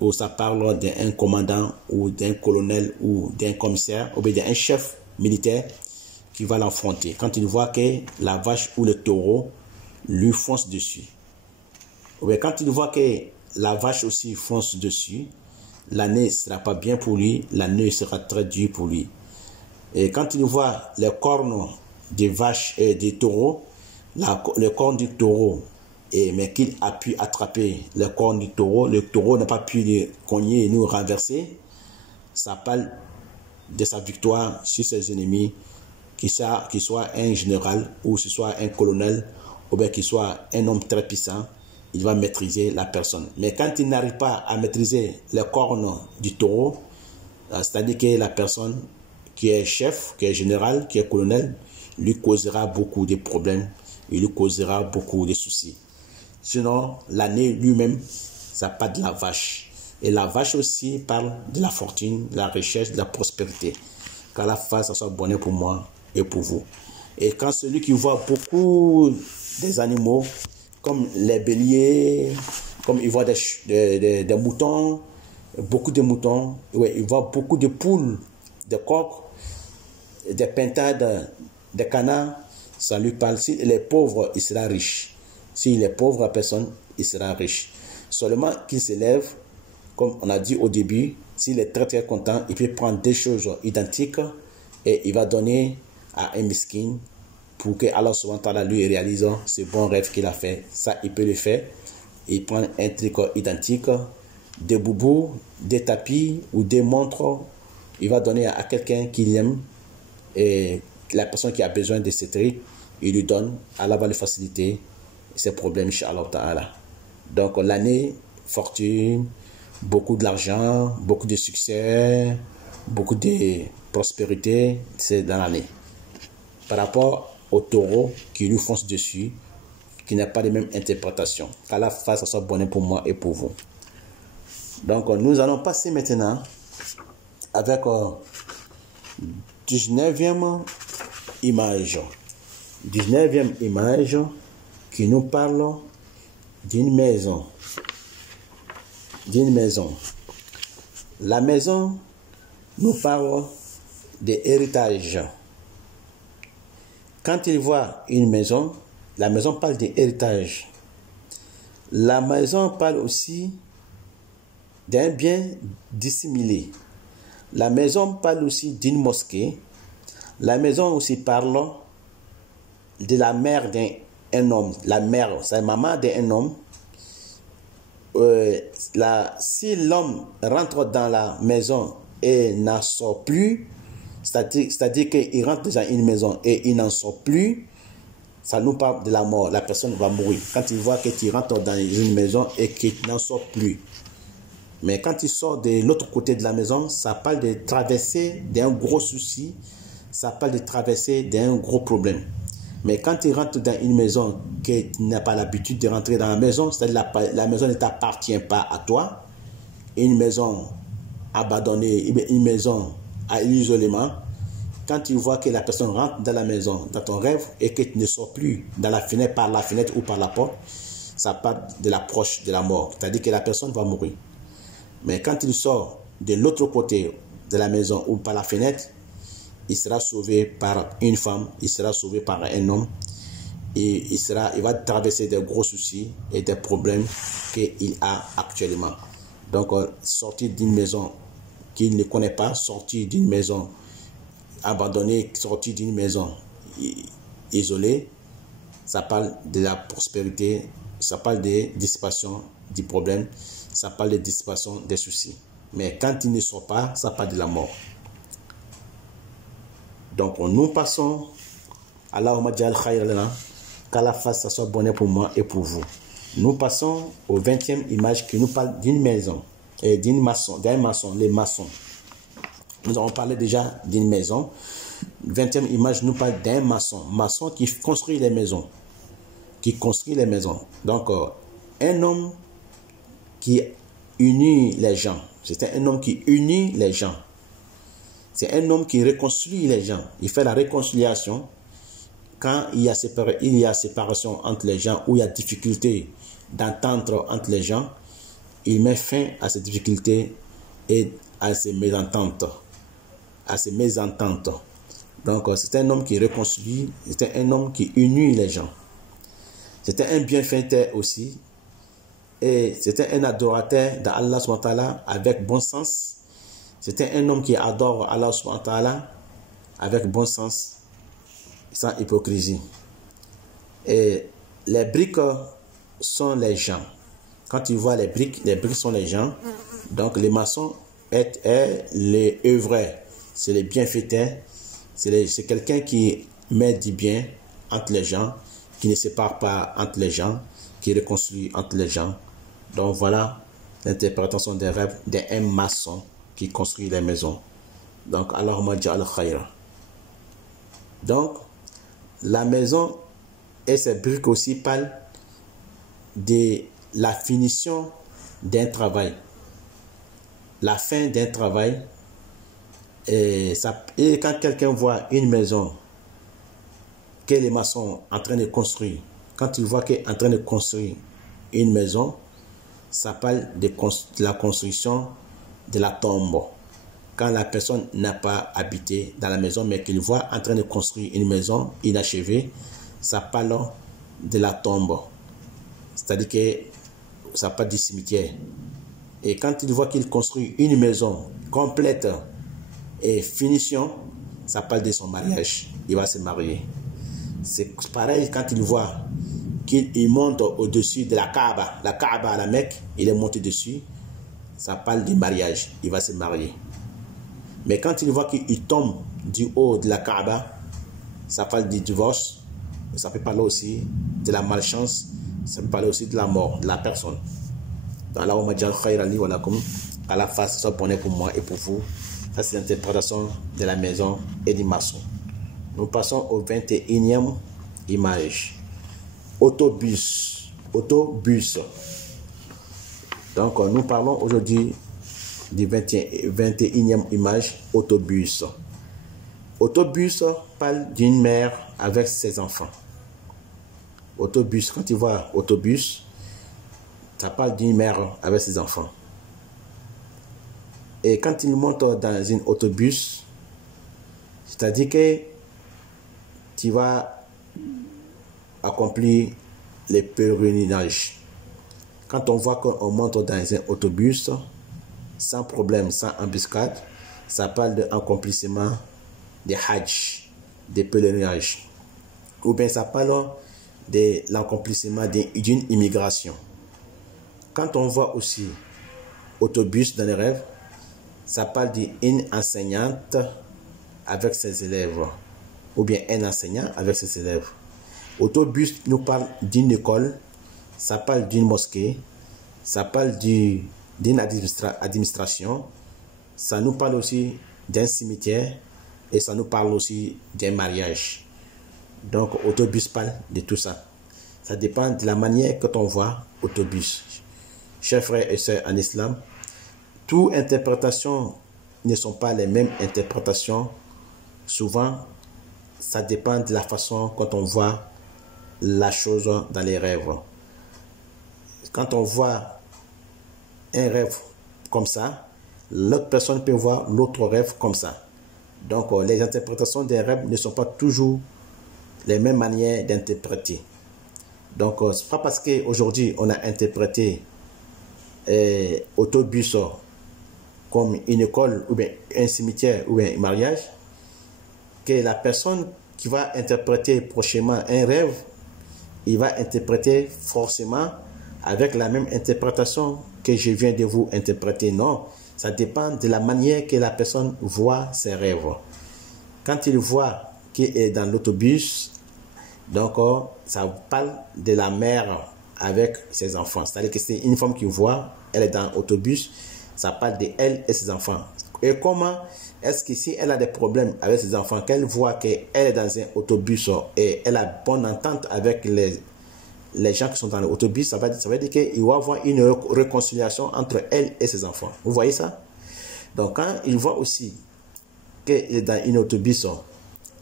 ou ça parle d'un commandant ou d'un colonel ou d'un commissaire ou bien d'un chef militaire qui va l'affronter. Quand il voit que la vache ou le taureau lui fonce dessus, ou bien quand il voit que la vache aussi fonce dessus, l'année ne sera pas bien pour lui, l'année sera très dure pour lui. Et quand il voit les cornes des vaches et des taureaux, le corne du taureau, mais qu'il a pu attraper le corne du taureau, le taureau n'a pas pu le cogner et nous renverser, ça parle de sa victoire sur ses ennemis, qu'il soit un général ou qu'il soit un colonel ou bien qu'il soit un homme très puissant, il va maîtriser la personne. Mais quand il n'arrive pas à maîtriser les cornes du taureau, c'est-à-dire que la personne qui est chef, qui est général, qui est colonel, lui causera beaucoup de problèmes, il lui causera beaucoup de soucis. Sinon, l'année lui-même, ça parle de la vache. Et la vache aussi parle de la fortune, de la richesse, de la prospérité. Qu'à la fin, ça soit bonheur pour moi et pour vous. Et quand celui qui voit beaucoup des animaux, comme les béliers, comme il voit des moutons, beaucoup de moutons, ouais, il voit beaucoup de poules, de coqs, des pintades, des canards, ça lui parle. S'il est pauvre, il sera riche. S'il est pauvre, la personne, il sera riche. Seulement qu'il s'élève, comme on a dit au début, s'il est très très content, il peut prendre des choses identiques et il va donner à un miskin pour que Allah subhanahu wa ta'ala lui réalise ce bon rêve qu'il a fait. Ça, il peut le faire. Il prend un truc identique, des boubous, des tapis ou des montres. Il va donner à quelqu'un qu'il aime et la personne qui a besoin de ce truc, il lui donne. Allah va lui faciliter ses problèmes, Inch'Allah Ta'ala. Donc, l'année, fortune, beaucoup de l'argent, beaucoup de succès, beaucoup de prospérité, c'est dans l'année. Par rapport au taureau qui lui fonce dessus, qui n'a pas les mêmes interprétations. Qu'à la fin, ça soit bonheur pour moi et pour vous. Donc, nous allons passer maintenant avec 19e image. 19e image qui nous parle d'une maison. D'une maison. La maison nous parle d'héritage. Quand il voit une maison, la maison parle d'héritage. La maison parle aussi d'un bien dissimulé. La maison parle aussi d'une mosquée. La maison aussi parle de la mère d'un homme. La mère, c'est la maman d'un homme. Si l'homme rentre dans la maison et n'en sort plus, c'est-à-dire qu'il rentre dans une maison et il n'en sort plus, ça nous parle de la mort. La personne va mourir. Quand il voit que tu rentres dans une maison et qu'il n'en sort plus. Mais quand il sort de l'autre côté de la maison, ça parle de traverser d'un gros souci, ça parle de traverser d'un gros problème. Mais quand il rentre dans une maison qu'il n'a pas l'habitude de rentrer dans la maison, c'est-à-dire la maison ne t'appartient pas à toi, une maison abandonnée, une maison à l'isolement, quand tu vois que la personne rentre dans la maison, dans ton rêve, et que tu ne sors plus dans la fenêtre, par la fenêtre ou par la porte, ça parle de l'approche de la mort, c'est-à-dire que la personne va mourir. Mais quand il sort de l'autre côté de la maison ou par la fenêtre, il sera sauvé par une femme, il sera sauvé par un homme, et il va traverser des gros soucis et des problèmes qu'il a actuellement. Donc, sortir d'une maison qu'il ne connaît pas, sortir d'une maison abandonnée, sortir d'une maison isolée, ça parle de la prospérité, ça parle de dissipation du problème, ça parle de dissipation des soucis. Mais quand il ne sort pas, ça parle de la mort. Donc nous passons, Allahumma ja'al khayra lana, qu'Allah fasse ça soit bonheur pour moi et pour vous. Nous passons au 20e image qui nous parle d'une maison et d'un maçon, les maçons. Nous avons parlé déjà d'une maison. 20e image nous parle d'un maçon qui construit les maisons. Donc un homme qui unit les gens. C'est un homme qui unit les gens. C'est un homme qui réconcilie les gens. Il fait la réconciliation quand il y a séparation entre les gens, où il y a difficulté d'entendre entre les gens. Il met fin à ces difficultés et à ces mésententes. Donc c'est un homme qui réconcilie, c'est un homme qui unit les gens. C'était un bienfaiteur aussi. Et c'était un adorateur d'Allah subhanahu wa ta'ala avec bon sens. C'était un homme qui adore Allah subhanahu wa ta'ala avec bon sens, sans hypocrisie. Et les briques sont les gens. Quand tu vois les briques sont les gens. Donc les maçons est les œuvreurs, c'est les bienfaiteurs, c'est quelqu'un qui met du bien entre les gens, qui ne sépare pas entre les gens, qui réconcilie entre les gens. Donc voilà l'interprétation des rêves d'un maçon qui construit les maisons. Donc Allahumma ja'al khayra. Donc la maison et ses briques aussi parlent de la finition d'un travail, la fin d'un travail. Et quand quelqu'un voit une maison que les maçons sont en train de construire, quand il voit qu'il est en train de construire une maison, ça parle de la construction de la tombe. Quand la personne n'a pas habité dans la maison, mais qu'il voit en train de construire une maison inachevée, ça parle de la tombe. C'est-à-dire que ça parle du cimetière. Et quand il voit qu'il construit une maison complète et finition, ça parle de son mariage. Il va se marier. C'est pareil quand il voit qu'il monte au-dessus de la Kaaba à la Mecque, il est monté dessus, ça parle du mariage, il va se marier. Mais quand il voit qu'il tombe du haut de la Kaaba, ça parle du divorce, ça peut parler aussi de la malchance, ça peut parler aussi de la mort de la personne. Dans la Allahumma ja'al khayran li wa lakum, à la face soit bonheur pour moi et pour vous. Ça c'est l'interprétation de la maison et du maçon. Nous passons au 21e image. Autobus. Donc nous parlons aujourd'hui du 21e image, autobus. Autobus parle d'une mère avec ses enfants. Autobus, quand tu vois autobus, ça parle d'une mère avec ses enfants. Et quand il monte dans un autobus, c'est-à-dire que tu vas accomplir les pèlerinages. Quand on voit qu'on monte dans un autobus, sans problème, sans embuscade, ça parle d'accomplissement des hajj, des pèlerinages. Ou bien ça parle de l'accomplissement d'une immigration. Quand on voit aussi autobus dans les rêves, ça parle d'une enseignante avec ses élèves, ou bien un enseignant avec ses élèves. Autobus nous parle d'une école, ça parle d'une mosquée, ça parle d'une administration, ça nous parle aussi d'un cimetière et ça nous parle aussi d'un mariage. Donc, autobus parle de tout ça. Ça dépend de la manière que on voit autobus. Chers frères et sœurs en islam, toutes interprétations ne sont pas les mêmes interprétations. Souvent, ça dépend de la façon quand on voit la chose dans les rêves. Quand on voit un rêve comme ça, l'autre personne peut voir l'autre rêve comme ça. Donc, les interprétations des rêves ne sont pas toujours les mêmes manières d'interpréter. Donc, c'est pas parce qu'aujourd'hui, on a interprété autobus comme une école, ou bien un cimetière, ou bien un mariage, que la personne qui va interpréter prochainement un rêve, il va interpréter forcément avec la même interprétation que je viens de vous interpréter. Non, ça dépend de la manière que la personne voit ses rêves. Quand il voit qu'il est dans l'autobus, donc ça parle de la mère avec ses enfants. C'est-à-dire que c'est une femme qui voit, elle est dans l'autobus, ça parle de elle et ses enfants. Et comment est-ce que si elle a des problèmes avec ses enfants, qu'elle voit qu'elle est dans un autobus et elle a bonne entente avec les gens qui sont dans l'autobus, ça veut dire qu'il va y avoir une réconciliation entre elle et ses enfants. Vous voyez ça? Donc quand il voit aussi qu'il est dans un autobus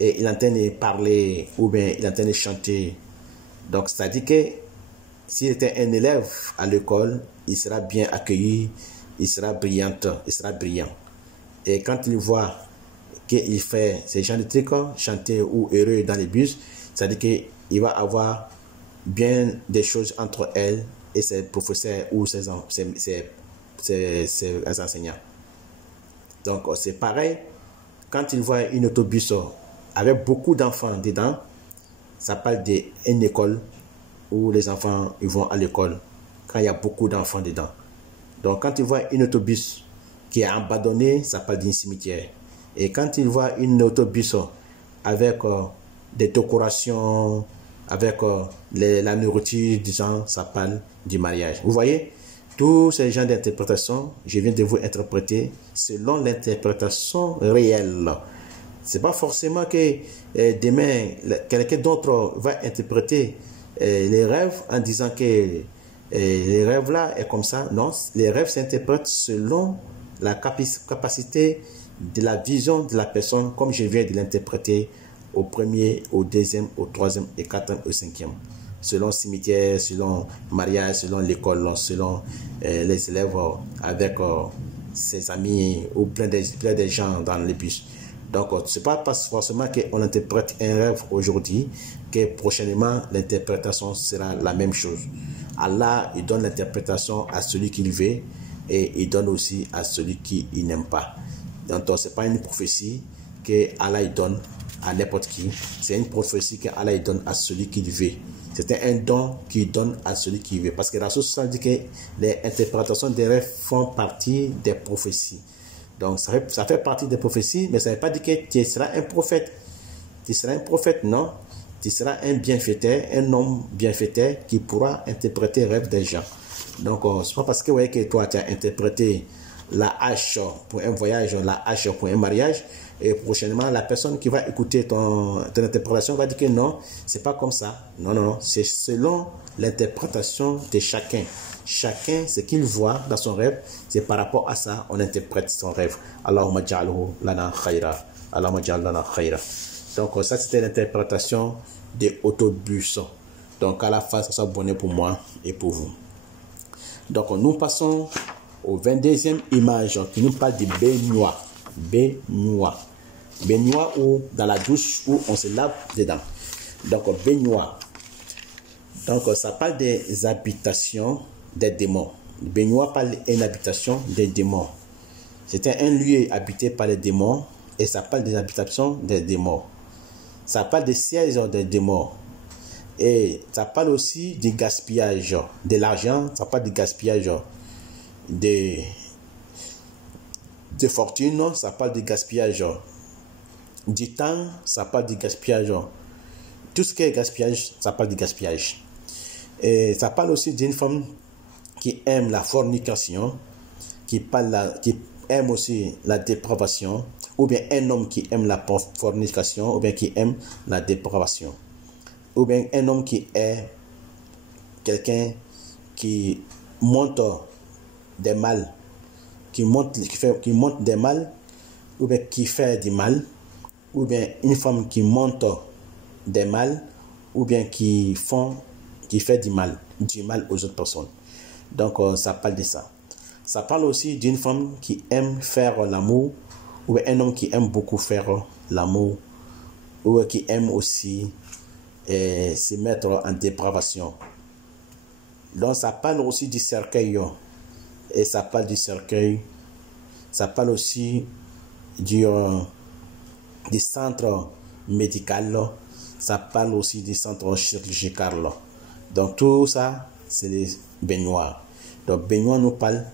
et il est en train de parler ou bien il est en train de chanter, donc c'est-à-dire que s'il était un élève à l'école, il sera bien accueilli, il sera brillant. Et quand il voit qu'il fait ces genres de trucs, chanter ou heureux dans les bus, c'est-à-dire qu'il va avoir bien des choses entre elle et ses professeurs ou ses enseignants. Donc c'est pareil, quand il voit un autobus avec beaucoup d'enfants dedans, ça parle d'une école où les enfants ils vont à l'école quand il y a beaucoup d'enfants dedans. Donc quand il voit un autobus qui est abandonné, ça parle d'un cimetière. Et quand il voit un autobus avec des décorations, avec la nourriture, disons, ça parle du mariage. Vous voyez, tous ces genres d'interprétation, je viens de vous interpréter selon l'interprétation réelle. C'est pas forcément que demain, quelqu'un d'autre va interpréter les rêves en disant que les rêves là est comme ça. Non, les rêves s'interprètent selon la capacité de la vision de la personne, comme je viens de l'interpréter au premier, au deuxième, au troisième, et quatrième, au cinquième. Selon le cimetière, selon le mariage, selon l'école, selon les élèves avec ses amis ou plein de gens dans les bus. Donc, ce n'est pas forcément qu'on interprète un rêve aujourd'hui que prochainement l'interprétation sera la même chose. Allah, il donne l'interprétation à celui qu'il veut et il donne aussi à celui qui n'aime pas. Donc, ce n'est pas une prophétie que Allah il donne à n'importe qui. C'est une prophétie que Allah il donne à celui qu'il veut. C'est un don qu'il donne à celui qui veut. Parce que la source dit que les interprétations des rêves font partie des prophéties. Donc, ça fait partie des prophéties, mais ça ne veut pas dire que tu seras un prophète. Tu seras un prophète, non. Tu seras un bienfaiteur, un homme bienfaiteur qui pourra interpréter les rêves des gens. Donc, ce n'est pas parce que, ouais, que toi, tu as interprété la hache pour un voyage, la hache pour un mariage, et prochainement, la personne qui va écouter ton interprétation va dire que non, c'est pas comme ça. Non, non, non, c'est selon l'interprétation de chacun. Chacun, ce qu'il voit dans son rêve, c'est par rapport à ça, on interprète son rêve. Allahumma ja'alhu lana khayra. Allahumma ja'al lana khayra. Donc, ça, c'était l'interprétation des autobus. Donc, à la fin, ça soit bonnet pour moi et pour vous. Donc, nous passons au 22e image qui nous parle de baignoire. Baignoire. Baignoire ou dans la douche où on se lave dedans. Donc, baignoire. Donc, ça parle des habitations des démons. Baignoire parle d'une habitation des démons. C'était un lieu habité par les démons et ça parle des habitations des démons. Ça parle des sièges des démons. Et ça parle aussi du gaspillage de l'argent, ça parle du gaspillage de fortune, ça parle du gaspillage du temps, ça parle du gaspillage. Tout ce qui est gaspillage, ça parle du gaspillage. Et ça parle aussi d'une femme qui aime la fornication, qui aime aussi la dépravation, ou bien un homme qui aime la fornication, ou bien qui aime la dépravation, ou bien un homme qui est quelqu'un qui monte des mal, qui monte des mal, ou bien qui fait du mal, ou bien une femme qui monte des mal, ou bien qui fait du mal aux autres personnes. Donc ça parle de ça. Ça parle aussi d'une femme qui aime faire l'amour, ou bien un homme qui aime beaucoup faire l'amour, ou qui aime aussi se mettre en dépravation. Donc ça parle aussi du cercueil. Et ça parle du cercueil. Ça parle aussi du centre médical. Ça parle aussi du centre chirurgical. Donc tout ça, c'est les baignoires. Donc baignoire nous parle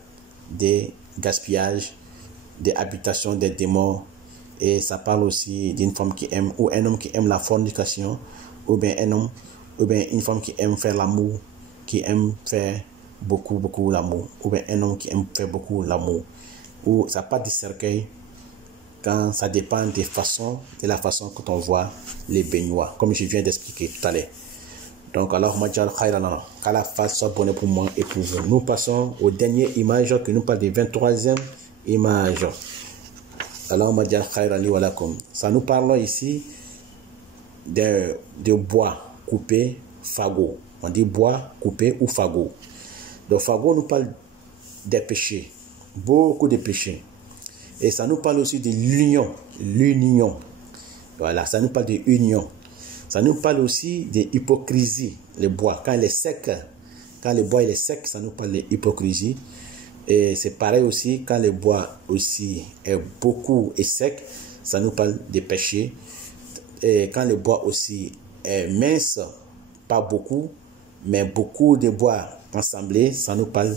des gaspillages, des habitations des démons. Et ça parle aussi d'une femme qui aime, ou un homme qui aime la fornication, ou bien un homme, ou bien une femme qui aime faire l'amour, qui aime faire beaucoup l'amour, ou bien un homme qui aime faire beaucoup l'amour. Ou ça parle du cercueil, quand ça dépend de la façon que on voit les baignoires, comme je viens d'expliquer tout à l'heure. Donc, alors, qu'Allah fasse soit bonne pour moi et pour vous. Nous passons aux dernières images qui nous parlent de 23e image. Alors, ça nous parle ici de bois coupé, fagot. On dit bois coupé ou fagot. Donc, fagot nous parle des péchés, beaucoup de péchés. Et ça nous parle aussi de l'union. Voilà, ça nous parle de union. Ça nous parle aussi de l'hypocrisie, le bois. Quand il est sec, quand le bois il est sec, ça nous parle de l'hypocrisie. Et c'est pareil aussi, quand le bois aussi est beaucoup et sec, ça nous parle de péché. Et quand le bois aussi est mince, pas beaucoup, mais beaucoup de bois ensemblés, ça nous parle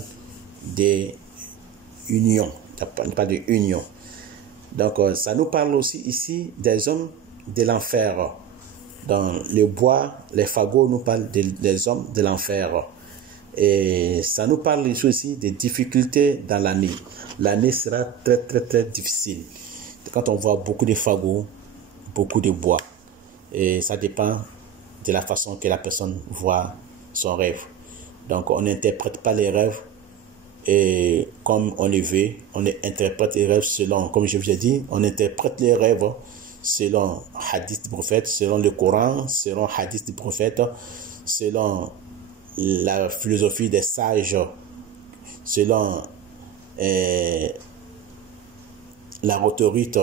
d'union. Ça parle de union. Donc, ça nous parle aussi ici des hommes de l'enfer. Dans le bois, les fagots nous parlent des hommes de l'enfer. Et ça nous parle ici aussi des difficultés dans l'année. L'année sera très difficile. Quand on voit beaucoup de fagots, beaucoup de bois. Et ça dépend de la façon que la personne voit son rêve. Donc, on n'interprète pas les rêves et comme on les veut, on interprète les rêves selon, comme je vous ai dit, on interprète les rêves selon hadith du prophète, selon le Coran, selon hadith du prophète, selon la philosophie des sages, selon la rhétorique,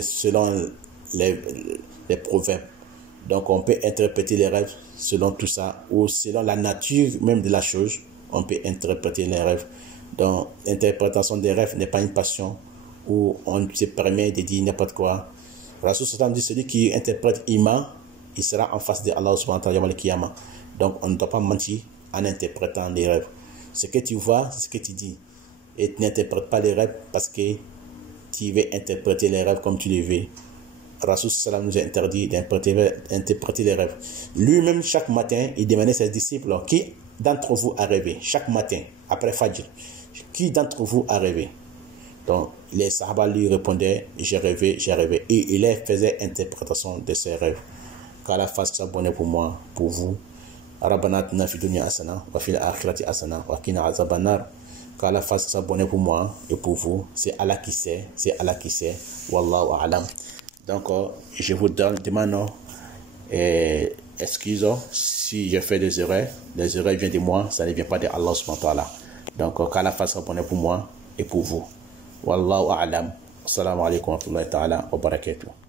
selon les proverbes. Donc on peut interpréter les rêves selon tout ça, ou selon la nature même de la chose, on peut interpréter les rêves. Donc l'interprétation des rêves n'est pas une passion où on se permet de dire n'importe quoi. Rasul sallam dit celui qui interprète iman, il sera en face de Allah subhanahu wa ta'ala. Donc on ne doit pas mentir en interprétant les rêves. Ce que tu vois, c'est ce que tu dis. Et tu n'interprètes pas les rêves parce que tu veux interpréter les rêves comme tu les veux. Rasul sallam nous a interdit d'interpréter les rêves. Lui-même, chaque matin, il demandait à ses disciples, qui d'entre vous a rêvé? Chaque matin, après Fajr, qui d'entre vous a rêvé? Donc, les Sahaba lui répondaient, j'ai rêvé. Et il faisait interprétation de ses rêves. Qu'Allah fasse ça bonne pour moi, pour vous. Rabbana atina fid dunya hasana wa fil akhirati hasana wa qina azaban nar. Qu'Allah fasse ça bonne pour moi et pour vous. C'est Allah qui sait. Wallahu a'lam. Donc, je vous demande excuse si je fais des erreurs. Les erreurs viennent de moi, ça ne vient pas de Allah subhanahu wa ta'ala. Donc, qu'Allah fasse ça bonne pour moi et pour vous. Wallahu a'lam. Assalamu alaikum wa rahmatullahi ta'ala wa barakatuh.